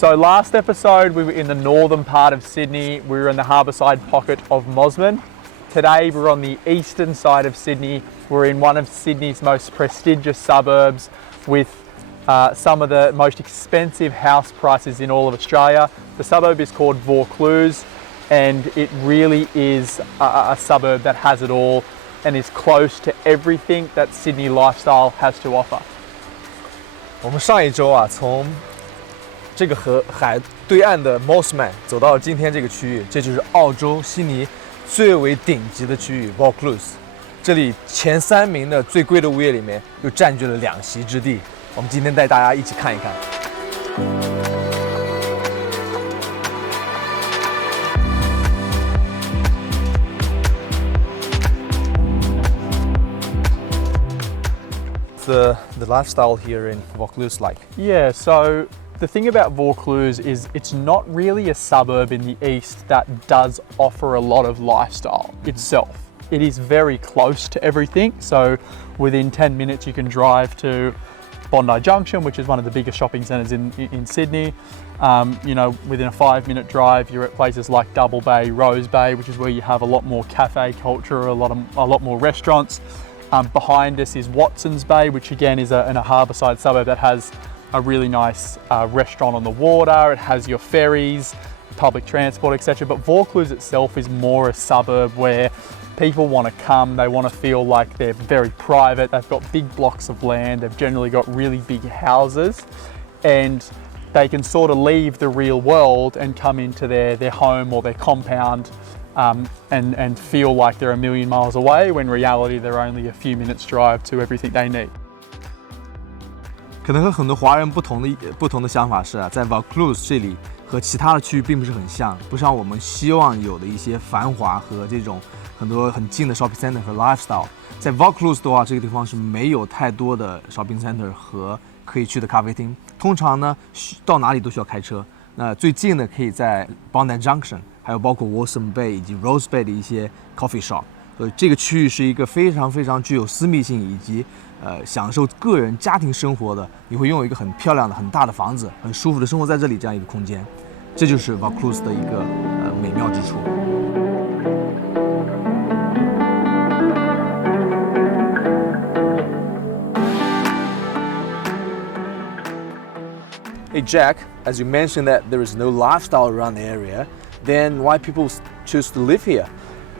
So last episode we were in the northern part of Sydney. We were in the harbourside pocket of Mosman. Today we're on the eastern side of Sydney. We're in one of Sydney's most prestigious suburbs with some of the most expensive house prices in all of Australia. The suburb is called Vaucluse and it really is a suburb that has it all and is close to everything that Sydney lifestyle has to offer. 我们上一周从这个河海对岸的 Mosman 走到今天这个区域，这就是澳洲悉尼最为顶级的区域 Vaucluse。这里前3名的最贵的物业里面又占据了2席之地。我们今天带大家一起看一看。The lifestyle here in Vaucluse like? Yeah, so the thing about Vaucluse is it's not really a suburb in the east that does offer a lot of lifestyle itself. It is very close to everything, so within 10 minutes you can drive to Bondi Junction, which is one of the biggest shopping centres in Sydney. You know, within a 5-minute drive you're at places like Double Bay, Rose Bay, which is where you have a lot more cafe culture, a lot more restaurants. Behind us is Watson's Bay, which again is in a harbourside suburb that has a really nice restaurant on the water. It has your ferries, public transport, etc. But Vaucluse itself is more a suburb where people want to come, they want to feel like they're very private, they've got big blocks of land, they've generally got really big houses, and they can sort of leave the real world and come into their home or their compound and feel like they're a million miles away, when in reality they're only a few minutes drive to everything they need. 可能和很多华人不同的想法是在 Vaucluse 这里和其他的区域并不是很像，不像我们希望有的一些繁华和这种很多很近的 shopping center 和 lifestyle。在 Vaucluse 的话，这个地方是没有太多的 shopping center 和可以去的咖啡厅。通常呢，到哪里都需要开车。那最近的可以在 Bondi Junction， 还有包括 Watson's Bay 以及 Rose Bay 的一些 coffee shop。所以这个区域是一个非常非常具有私密性以及享受个人家庭生活的，你会拥有一个很漂亮的、很大的房子，很舒服的生活在这里这样一个空间，这就是 Vaucluse 的一个美妙之处。Hey Jack, as you mentioned that there is no lifestyle around the area, then why people choose to live here?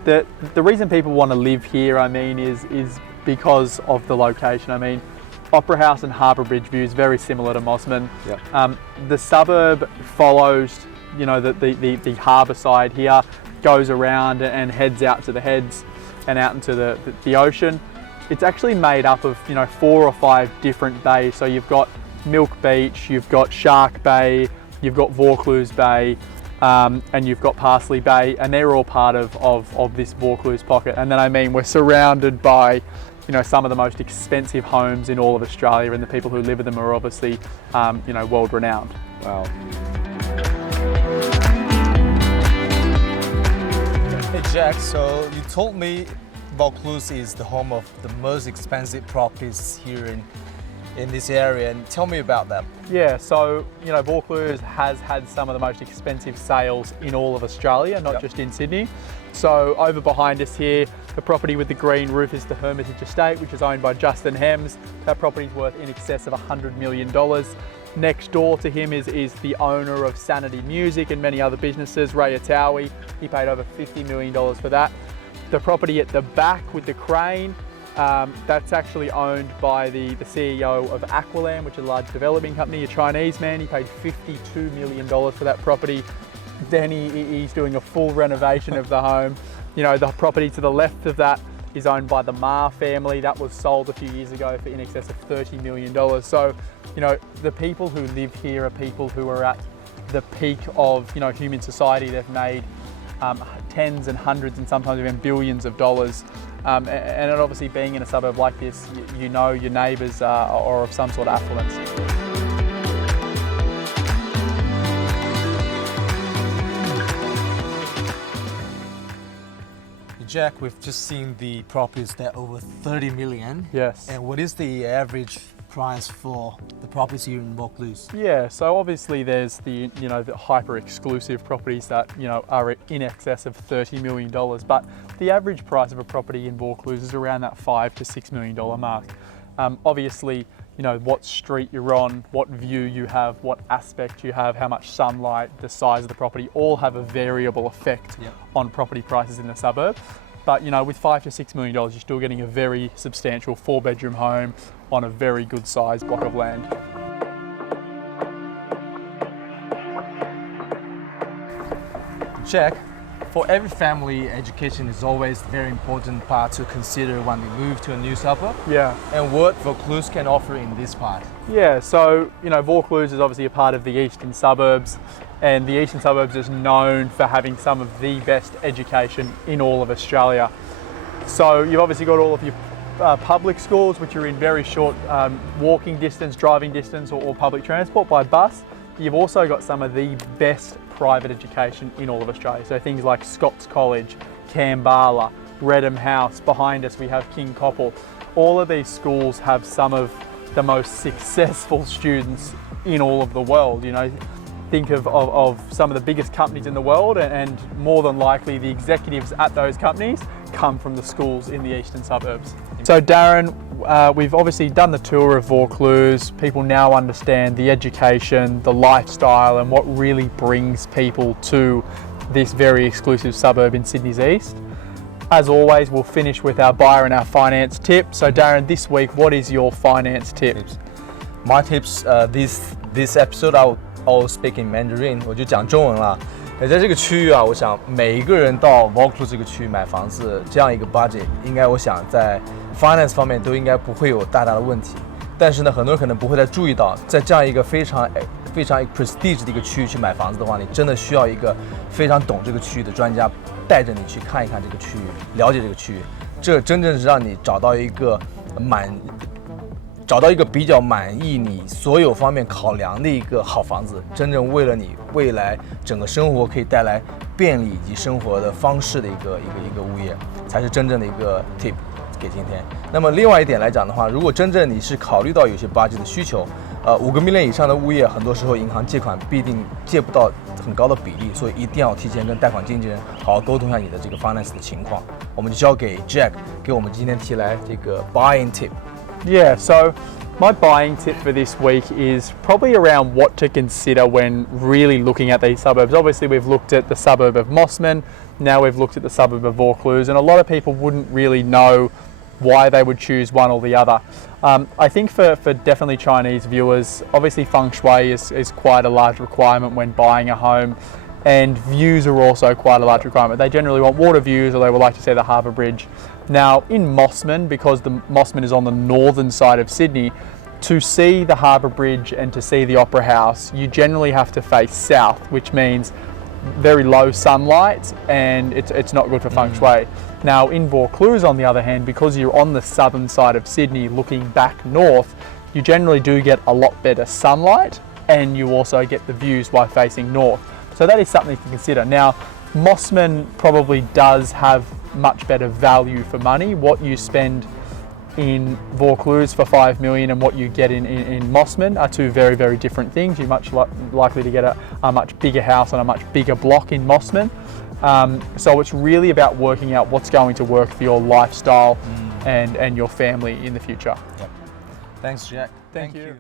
The reason people want to live here, I mean, is because of the location. I mean, Opera House and Harbour Bridge View is very similar to Mosman. Yep. The suburb follows, you know, the harbour side here, goes around and heads out to the heads and out into the ocean. It's actually made up of, you know, 4 or 5 different bays. So you've got Milk Beach, you've got Shark Bay, you've got Vaucluse Bay, and you've got Parsley Bay, and they're all part of this Vaucluse pocket. And then, I mean, we're surrounded by, you know, some of the most expensive homes in all of Australia, and the people who live in them are obviously, you know, world renowned. Wow. Hey Jack, so you told me Vaucluse is the home of the most expensive properties here in this area, and tell me about that. Yeah, so, you know, Vaucluse has had some of the most expensive sales in all of Australia, not just in Sydney. So over behind us here, the property with the green roof is the Hermitage Estate, which is owned by Justin Hems. That property's worth in excess of $100 million. Next door to him is the owner of Sanity Music and many other businesses, Ray Atawi. He paid over $50 million for that. The property at the back with the crane, that's actually owned by the CEO of Aqualand, which is a large developing company, a Chinese man. He paid $52 million for that property. Then he's doing a full renovation of the home. You know, the property to the left of that is owned by the Ma family. That was sold a few years ago for in excess of $30 million. So, you know, the people who live here are people who are at the peak of, you know, human society. They've made tens and hundreds and sometimes even billions of dollars. And obviously being in a suburb like this, you know your neighbours are of some sort of affluence. Jack, we've just seen the properties that are over 30 million. Yes. And what is the average price for the properties here in Vaucluse? Yeah, so obviously there's the hyper exclusive properties that are in excess of $30 million, but the average price of a property in Vaucluse is around that $5 to $6 million mark. Obviously, what street you're on, what view you have, what aspect you have, how much sunlight, the size of the property, all have a variable effect on property prices in the suburb. But with $5 to $6 million, you're still getting a very substantial 4-bedroom home on a very good sized block of land. Jack, for every family, education is always a very important part to consider when they move to a new suburb. Yeah. And what Vaucluse can offer in this part? Yeah, so Vaucluse is obviously a part of the eastern suburbs, and the eastern suburbs is known for having some of the best education in all of Australia. So you've obviously got all of your public schools, which are in very short walking distance, driving distance, or public transport by bus. You've also got some of the best private education in all of Australia. So things like Scots College, Kambala, Redham House. Behind us we have King Koppel. All of these schools have some of the most successful students in all of the world. Think of some of the biggest companies in the world, and more than likely the executives at those companies come from the schools in the eastern suburbs. So Darren, we've obviously done the tour of Vaucluse. People now understand the education, the lifestyle, and what really brings people to this very exclusive suburb in Sydney's east. As always, we'll finish with our buyer and our finance tip. So Darren, this week, what is your finance tip? My tips, this episode I'll speak in Mandarin. 我就讲中文了。在这个区域啊，我想每一个人到 Vaucluse 这个区域买房子，这样一个 budget， 应该我想在 finance 方面都应该不会有大的问题。但是呢，很多人可能不会再注意到，在这样一个非常 prestige 的一个区域去买房子的话，你真的需要一个非常懂这个区域的专家带着你去看一看这个区域，了解这个区域，这真正是让你找到一个比较满意你所有方面考量的一个好房子，真正为了你未来整个生活可以带来便利以及生活的方式的一个物业，才是真正的一个 tip 给今天。那么另外一点来讲的话，如果真正你是考虑到有些 budget 的需求，5个 million 以上的物业，很多时候银行借款必定借不到很高的比例，所以一定要提前跟贷款经纪人好好沟通一下你的这个 finance 的情况。我们就交给 Jack 给我们今天提来这个 buying tip。Yeah, so my buying tip for this week is probably around what to consider when really looking at these suburbs. Obviously, we've looked at the suburb of Mossman, now we've looked at the suburb of Vaucluse, and a lot of people wouldn't really know why they would choose one or the other. I think for definitely Chinese viewers, obviously feng shui is quite a large requirement when buying a home, and views are also quite a large requirement. They generally want water views, or they would like to see the harbour bridge. Now in Mossman, because the Mossman is on the northern side of Sydney, to see the harbour bridge and to see the opera house, you generally have to face south, which means very low sunlight, and it's not good for feng shui. Now in Vaucluse, on the other hand, because you're on the southern side of Sydney looking back north, you generally do get a lot better sunlight, and you also get the views by facing north. So that is something to consider. Now Mossman probably does have much better value for money. What you spend in Vaucluse for $5 million and what you get in Mossman are two very, very different things. You're much likely to get a much bigger house on a much bigger block in Mossman. So it's really about working out what's going to work for your lifestyle and your family in the future. Yep. Thanks, Jack. Thank you.